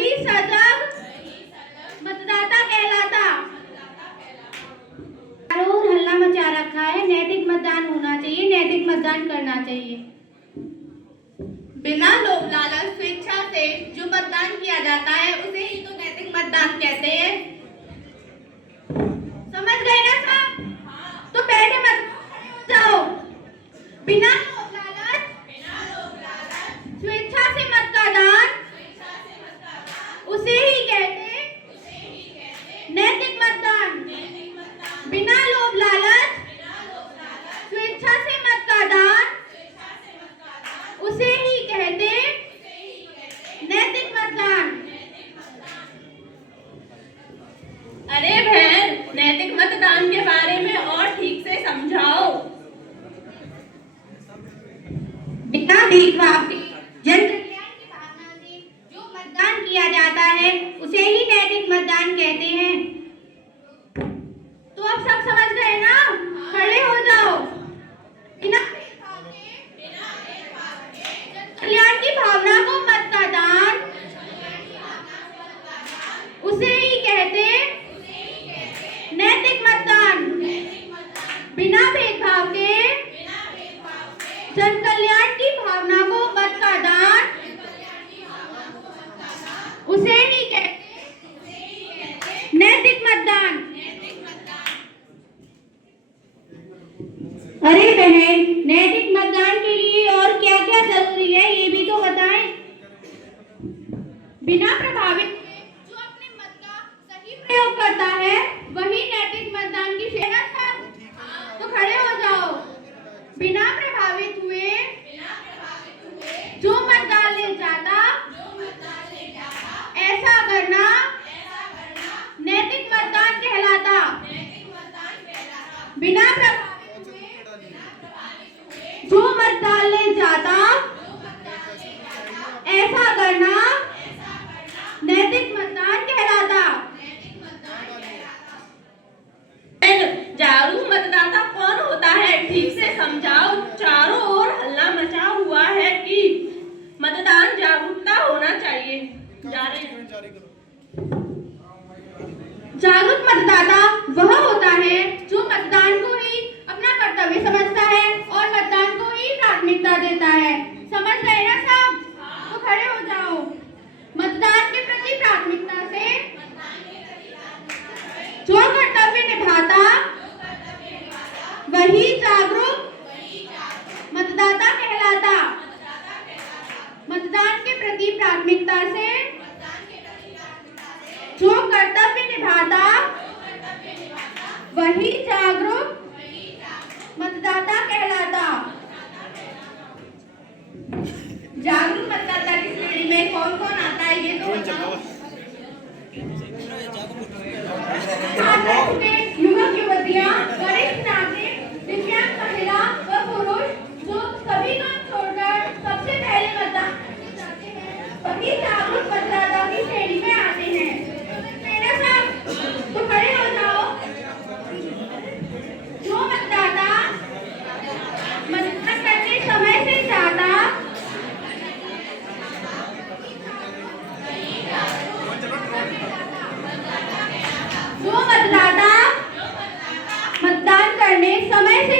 वही सजग मतदाता कहलाता। और हल्ला मचा रखा है, नैतिक मतदान होना चाहिए, नैतिक मतदान करना चाहिए। बिना लोभ लालच स्वेच्छा से जो मतदान किया जाता है उसे ही तो नैतिक मतदान कहते हैं। समझ गए ना साहब? तो बैठे मत जाओ। बिना लोभ लालच स्वेच्छा से मत का दान उसे ही कहते नैतिक मतदान। बिना लोभ लालच स्वेच्छा से मत का दान उसे ही कहते नैतिक मतदान। अरे बहन, नैतिक मतदान के बारे में और ठीक से समझाओ। बिना भेदभाव के जन कल्याण की भावना से जो मतदान किया जाता है उसे ही नैतिक मतदान कहते हैं। तो अब सब समझ गए ना? खड़े हो जाओ। बिना भेदभाव के जन कल्याण की भावना को मत का दान उसे ही कहते नैतिक मतदान। बिना भेदभाव के जन कल्याण की भावना को मत का दान उसे ही कहते नैतिक मतदान। अरे बहन, नैतिक मतदान के लिए और क्या क्या जरूरी है ये भी तो बताएं। बिना प्रभावित जो अपने मत का सही प्रयोग करता है वही नैतिक मतदान की शहरत है। तो खड़े हो जाओ। बिना प्रभावित हुए जो मत डालने जाता ऐसा करना नैतिक मतदान कहलाता। बिना प्रभावित हुए जो मत डालने जाता ऐसा करना नैतिक मतदान कहलाता। जागरूक मतदाता कौन होता है, ठीक से समझाओ। चारों ओर हल्ला मचा हुआ है कि मतदान जागरूकता होना चाहिए। जागरूक मतदाता वह होता है जो मतदान को ही अपना कर्तव्य समझता है और मतदान को ही प्राथमिकता देता है। समझ गए ना साहब? तो खड़े हो जाओ। मतदान के प्रति प्राथमिकता से जो कर्तव्य निभाता वही जागरूक मतदाता कहलाता। मतदान के प्रति प्राथमिकता से जो कर्तव्य निभाता वही जागरूक मतदाता कहलाता। जागरूक मतदाता की श्रेणी में कौन कौन आता है ये तो बताओ। युवक युवतियां, वरिष्ठ नागरिक, दिव्यांग महिला व पुरुष जो सभी काम छोड़कर सबसे पहले मतदान करने जाते हैं वही जागरूक मतदाता की श्रेणी में आते हैं। मेरा साहब, तो खड़े हो जाओ। जो मतदाता मतदान करने समय से जाता जो मतदाता मतदान करने समय से